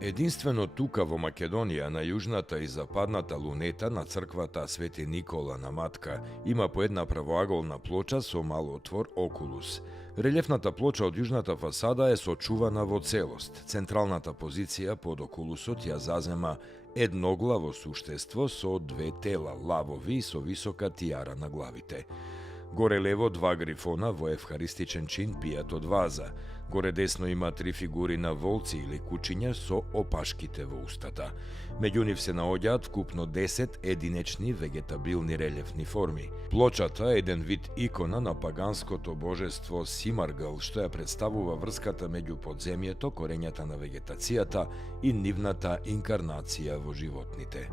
Единствено тука во Македонија, на јужната и западната лунета на црквата Свети Никола на Матка, има по една правоаголна плоча со мал отвор окулус. Релјефната плоча од јужната фасада е сочувана во целост. Централната позиција под окулусот ја зазема едноглаво суштество со две тела, лавови со висока тиара на главите. Горе лево два грифона во евхаристичен чин пијат од ваза. Горе десно има три фигури на волци или кучиња со опашките во устата. Меѓу нив се наоѓаат вкупно 10 единечни вегетабилни релјефни форми. Плочата е еден вид икона на паганското божество Симаргал, што ја представува врската меѓу подземјето, корењата на вегетацијата и нивната инкарнација во животните.